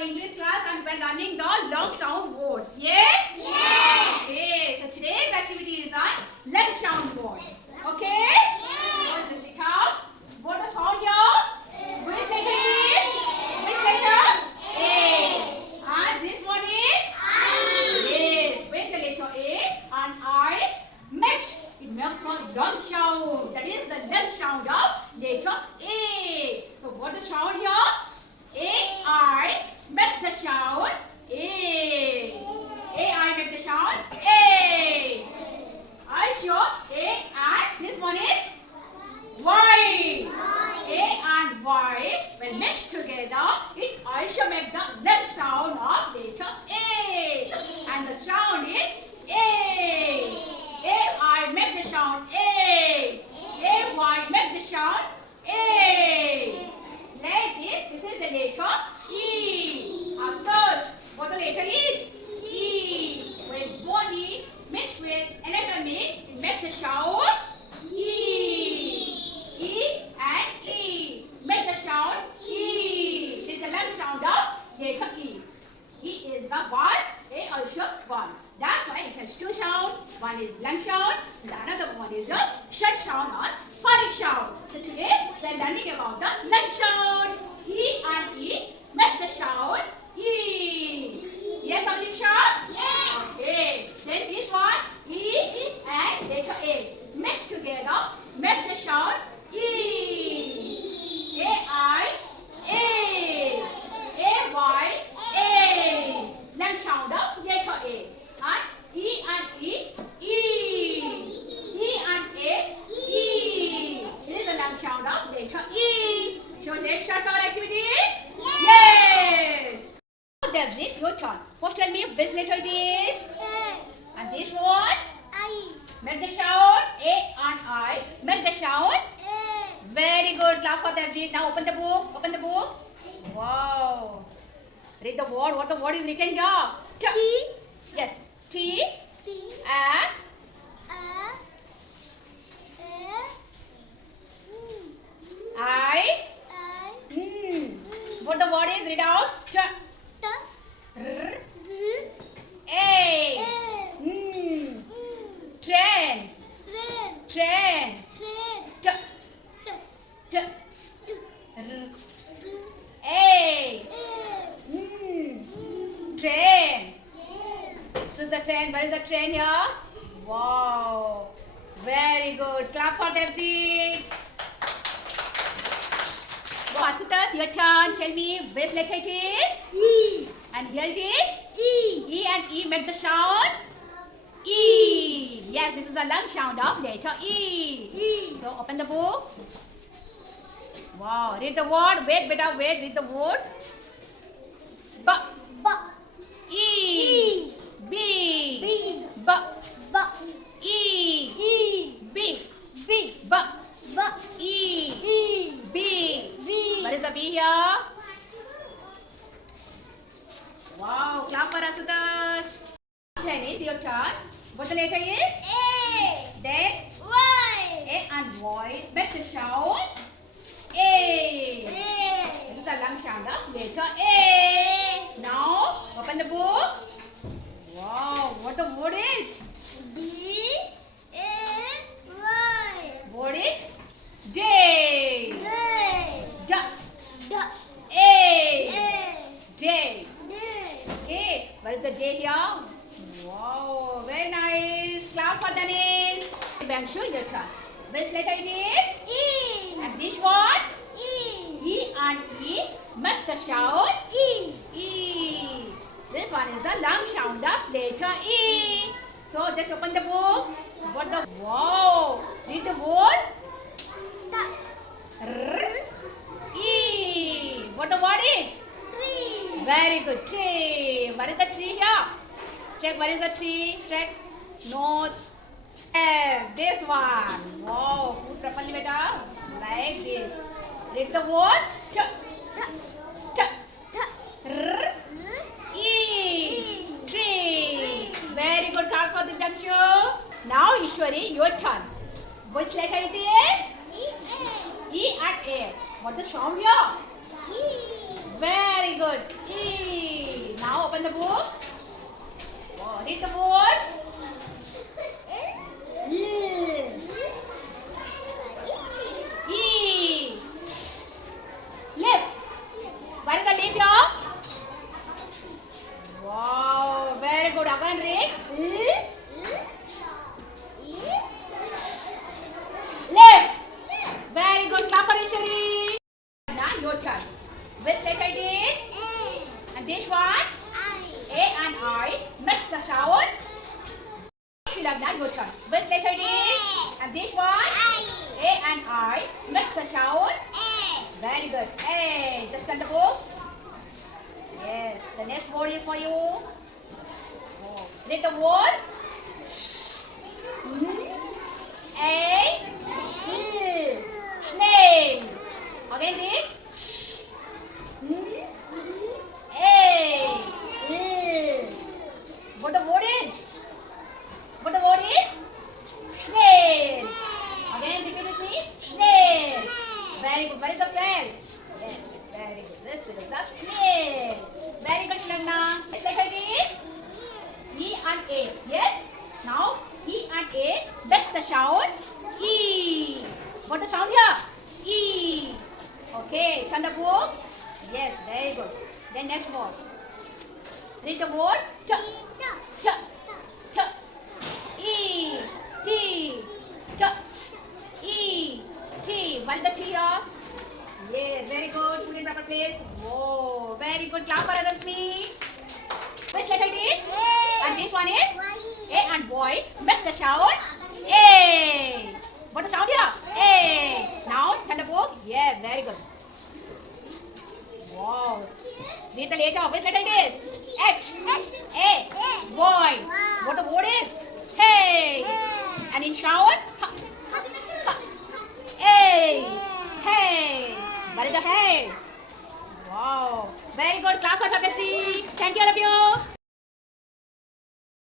English class and we're learning the long sound words. Yes? Yes. Okay. So today's activity is on long sound words. Okay? Yes. So just take out. What the sound here? Which letter is? Which letter? A. And this one is? I. Yes. With the letter A and I mix. It makes a long sound. That is the long sound of letter A. So what the sound here? A-I make the sound A. A-I make the sound A. Also A and this one is Y. A and Y when mixed together, it also make the long sound of letter A. And the sound is A. A-I make the sound A. A-Y make the sound A. Like this is the letter E. Ask us what the letter is? E. When body mixed with another meat, it makes the sound E. E and E. Make the sound E. This is the long sound of letter E. E is the one, A also one. That's why it has two sounds. One is long sound, and another one is a short sound or phonic sound. So today we are learning about the long sound. E and E make the sound E. Yes, Alicia? Yes. Okay. Then this one, E and letter A. Mix together, make the sound E. A-I, A. A-Y, A. Long sound of letter A. And E and E, E. E and A, E. This is the long sound of letter E. So let's start our activity. Yes. Now that's it. Your turn. First tell me which letter it is. A. And this one. I. Make the sound A and I. Make the sound A. Very good. Clap for Devjit. Now open the book. Open the book. Wow. Read the word. What the word is written here? T. Yes. T. T. And I. What the word is? Read out. R. A. Train. Train. T. T. R. A. Train. So the train. Where is the train here? Wow. Very good. Clap for them, please. Asutosh, your turn. Tell me which letter it is? E. And here it is? E. E and E make the sound E. Yes, this is the long sound of letter E. E. So open the book. Wow. Read the word. Wait, beta, wait. Read the word. B. B. E. B. B. B. B. E. E. B. B. B. B. E. E. B. B. What is the B here? Wow. Clap for Asutosh. Then is your turn. What the letter is? A. Then Y. A and Y make the sound A. A. This is the long sound of letter A. Now open the book. Wow. What the word is? D. A. Y. Word is day. J. D. D. A. A. Day. D. Okay. What is the day here? Wow. Very nice. Clap for Danish. Banshu, your turn. Which letter it is? E. And this one? E. E and E make the sound E. E. This one is the long sound of letter E. So just open the book. What the wow? Read the word. R. E. What the word is? Tree. Very good. Tree. What is the tree here? Check. Where is the tree? Check. Nose. Yes, this one. Wow. Put properly, beta. Like this. Read the word. Ch. Ch. R. E. Tree. Very good. Clap for the Dakshu. Now, Ishwari, your turn. Which letter it is? E. A. E and A. What the sound here? E. Very good. E. Now open the book. Oh, read the word. E. Lip. Where is the lip here? Wow, very good. Again read. Lip. Very good. Clap for Ishari. Now your turn. Which letter it is? And this one? A and I. Match the sound. Shilagna, your turn. Which letter it is? And this one? A and I. Match the sound. Very good. A. Just turn the book. Yes. The next word is for you. Oh. Read the word. A. Snail. Again read. A. What the word is? What the word is? Snail. Again repeat with me. Snail. Very good. Where is the snail? Yes. Very good. This is the snail. Very good, Shilagna. Which letter it is? E and A. Yes. Now E and A. That's the sound. E. What the sound here? E. Okay. Turn the book. Yes. Very good. Then next word. Read the word. Ch. Ch. Ch. E. T. Ch. E. T. What is the T here? Yes. Very good. Put it in proper place. Whoa. Very good. Clap for Rasmi. Which letter it is? And this one is? A and boy. Match the sound. A. What the sound here? A. Now, turn the book. Yes, very good. Wow. Read the letter. Which letter it is? H. A. Boy. What the word is? Hey. And in sound? A. Hey. What is the hey? Wow. Very good. Class for Tapeshi. Thank you all of you.